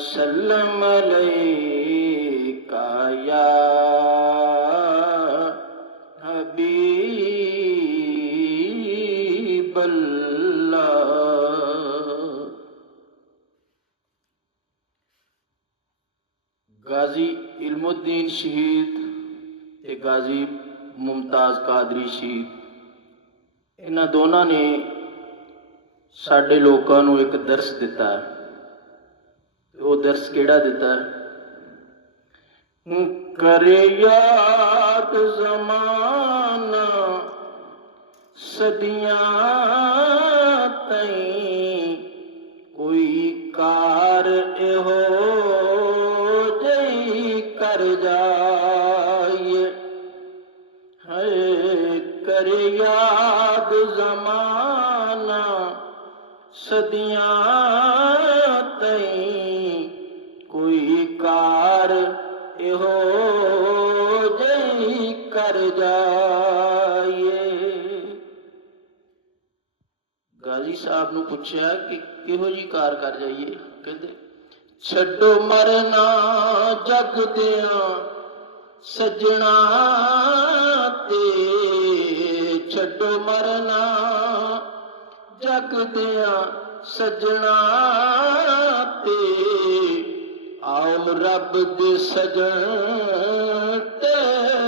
वसल्लम अलैका या हबीबल्लाह। गाजी इल्मुद्दीन शहीद ते गाजी मुमताज़ कादरी शहीद, इन्हां दोनों ने साडे लोकां नूं एक दर्स दिता है। वो दर्स केड़ा दिता है? करे याद ज़माना सदियां तई, कोई कार इहो जई कर जाइए। है करे याद ज़माना सदियां तई, कोई कार इहो जई कर जाइए। गाजी साहब नूं पुछया कि किहो जी कार कर जाइए? कहते छड्डो मरना जग दियां सजना ते, छड्डो मरना जग दियां सजना ते, आओ रब दे सजन ते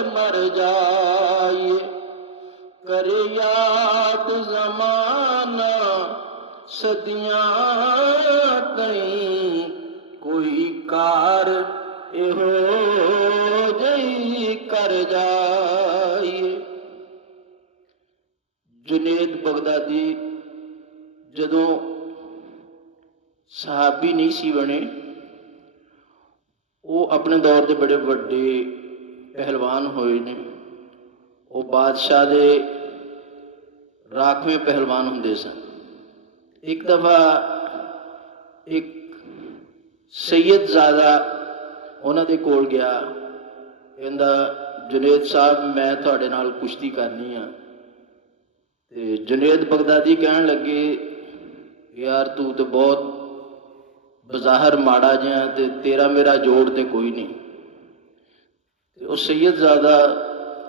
मर जाइए। करे याद ज़माना सदियां तई, कोई कार इहो जई कर जाइए। जुनेद बगदादी जदों सहाबी नहीं सी बने, वो अपने दौर के बड़े वड्डे पहलवान होए ने। वो बादशाह दे राखवें पहलवान हुंदे सन। एक दफ़ा एक सैयदजादा उन्हां दे कोल गया, कहंदा जुनेद साहब मैं तुहाडे नाल कुश्ती करनी आ। ते जुनेद बगदादी कहन लगे यार तू तो बहुत बज़ाहर माड़ा जिहा, ते तेरा मेरा जोड़ ते कोई नहीं। ते उस सैयदजादा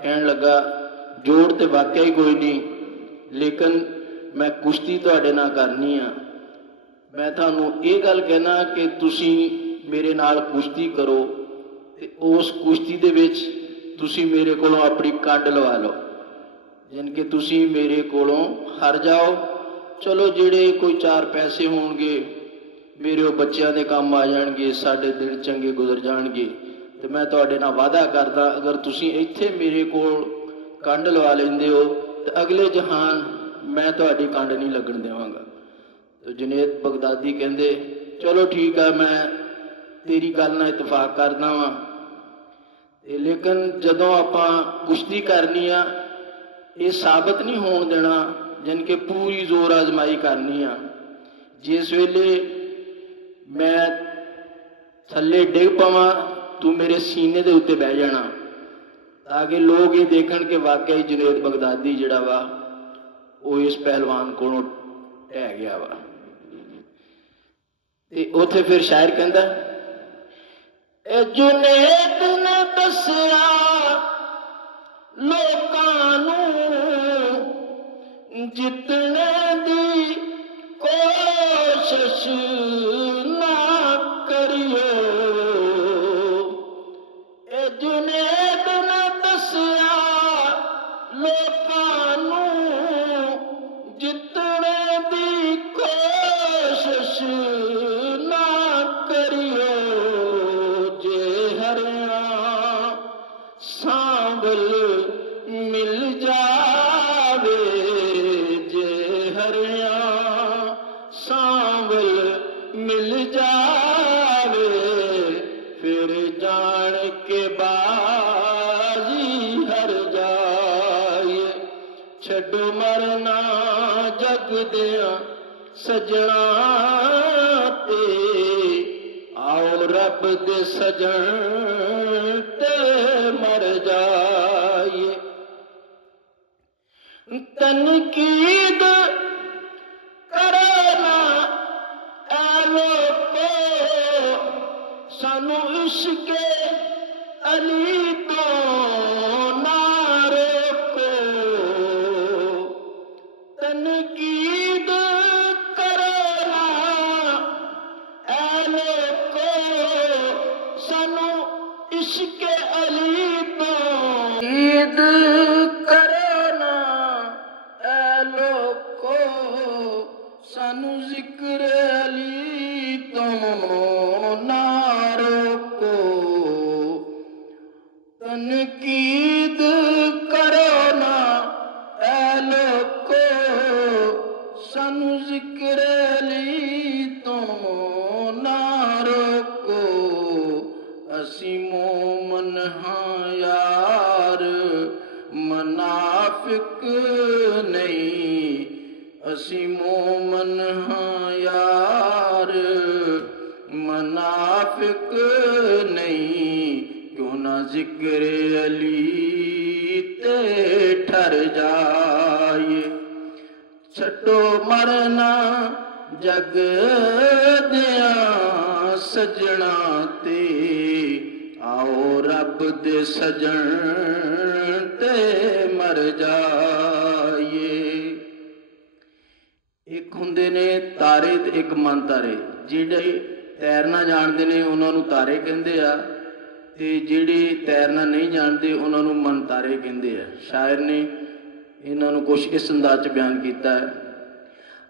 कहन लगा जोड़ ते वाकई कोई नहीं, लेकिन मैं कुश्ती तुहाडे नाल करनी आ। मैं तुहानूं ये गल कहना कि तुसी मेरे नाल कुश्ती करो, ते उस कुश्ती दे विच तुसी मेरे कोलों अपनी कंड लवा लो। यानी कि तुसी मेरे कोलों हार जाओ, चलो जेड़े कोई चार पैसे होणगे मेरे बच्चों के काम आ जाएंगे, साढ़े दिन चंगे गुजर जाएंगे। तो मैं तुहाडे नाल वादा करदा अगर तुसी इत्थे मेरे कोल कंड लवा लेंदे हो तो अगले जहान मैं तुहाडी कंड नहीं लगन देवांगा। तो जुनेद बगदादी कहंदे चलो ठीक है, मैं तेरी गल नाल इतफाक करदा वां, लेकिन जदों आपां कुश्ती करनी आ ये साबित नहीं होण देना, यानी कि पूरी जोर आजमाई करनी आ। जिस वेले मैं थल्ले डिग पवां तू मेरे सीने दे उत्ते बह जाना, ताकि लोग ये देखण कि वाकई जुनेद बगदादी जिहड़ा वा वो इस पहलवान कोलों ढह गया वा। ते उत्थे फिर शायर कहंदा ए जुनेद ने दस्सिया लोकां नूं जितने दी कोशिश ना करियो। ए जुनेद ने दस्सिया लोकां नूं जितने दी कोशिश ना करियो। जे हरियां सांवल मिल जावे, जे हरियां सांवल मिल जावे, फिर जान के बाजी हर जाए। छड्डो मरना जग दियां सजना ते, आओ रब दे सजन ते मर जाइए। तनकीद करना ऐ लोको सानू इश्के अली तो ना रोको, तनकीद करो ना ऐ लोको, सानू इश्के अली तो ईद करो ना ऐ लोको, सानू जिक्र अली तो ना रोको, तनकीद करो ना ऐ लोको, सानू जिक्र अली तो ना रोको, असी मोमन हाँ यार मनाफिक नहीं, असी मोमन हाँ यार मनाफिक नहीं, क्यों ना जिक्र अली ते ठर जाए, छटो मरना जग दिया सजना ते, आओ रब दे सजन ते मर जाए। एक हुंदे ने तारे ते एक मन तारे, ਜਿਹੜੇ ਤੈਰਨਾ ਜਾਣਦੇ ਨੇ ਉਹਨਾਂ ਨੂੰ ਤਾਰੇ ਕਹਿੰਦੇ ਆ, ਤੇ ਜਿਹੜੇ ਤੈਰਨਾ ਨਹੀਂ ਜਾਣਦੇ ਉਹਨਾਂ ਨੂੰ ਮਨ ਤਾਰੇ ਕਹਿੰਦੇ ਆ। ਸ਼ਾਇਰ ਨੇ ਇਹਨਾਂ ਨੂੰ ਕੁਝ ਇਸ ਅੰਦਾਜ਼ 'ਚ ਬਿਆਨ ਕੀਤਾ ਹੈ,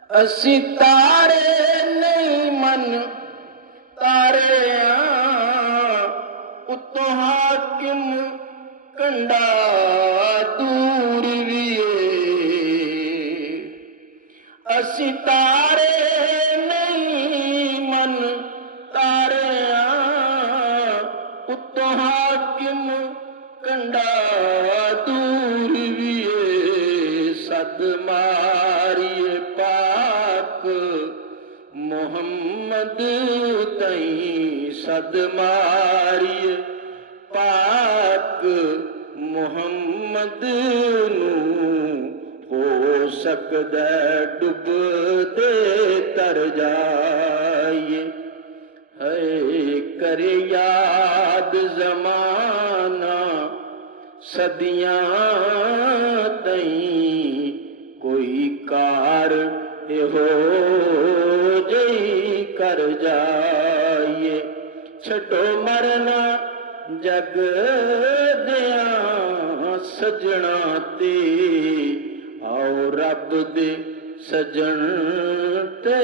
ਅਸੀਂ ਤਾਰੇ ਨਹੀਂ ਮਨ ਤਾਰੇ ਆ, ਉੱਤੋਂ ਹਾਕਿਮ ਕੰਡਾ ਦੂਰ ਵੀ ਏ, ਅਸੀਂ ਤਾਰੇ ਨਹੀਂ ਮਨ ਤਾਰੇ ਆ, ਉੱਤੋਂ ਹਾਕਿਮ ਕੰਡਾ ਦੂਰ ਵੀ ਏ, ਸਦ ਮਾਰੀਏ ਪਾਕ ਮੁਹੰਮਦ ਤਈ, ਸਦ ਮਾਰੀਏ ਪਾਕ ਮੁਹੰਮਦ ਨੂੰ, ਹੋ ਸਕਦਾ ਡੁੱਬਦੇ ਤਰ ਜਾਈਏ, ਹੈ ਕਰੇ ਯਾਦ ਜ਼ਮਾਨਾ ਸਦੀਆਂ ਤਈ, ਕੋਈ ਕਾਰ ਇਹੋ ਜਿਹੀ ਕਰ ਜਾਈਏ, ਛੱਡੋ ਮਰਨਾ ਜਗ ਦਿਆਂ ਸਜਣਾ ਤੇ, आओ रब दे सजन ते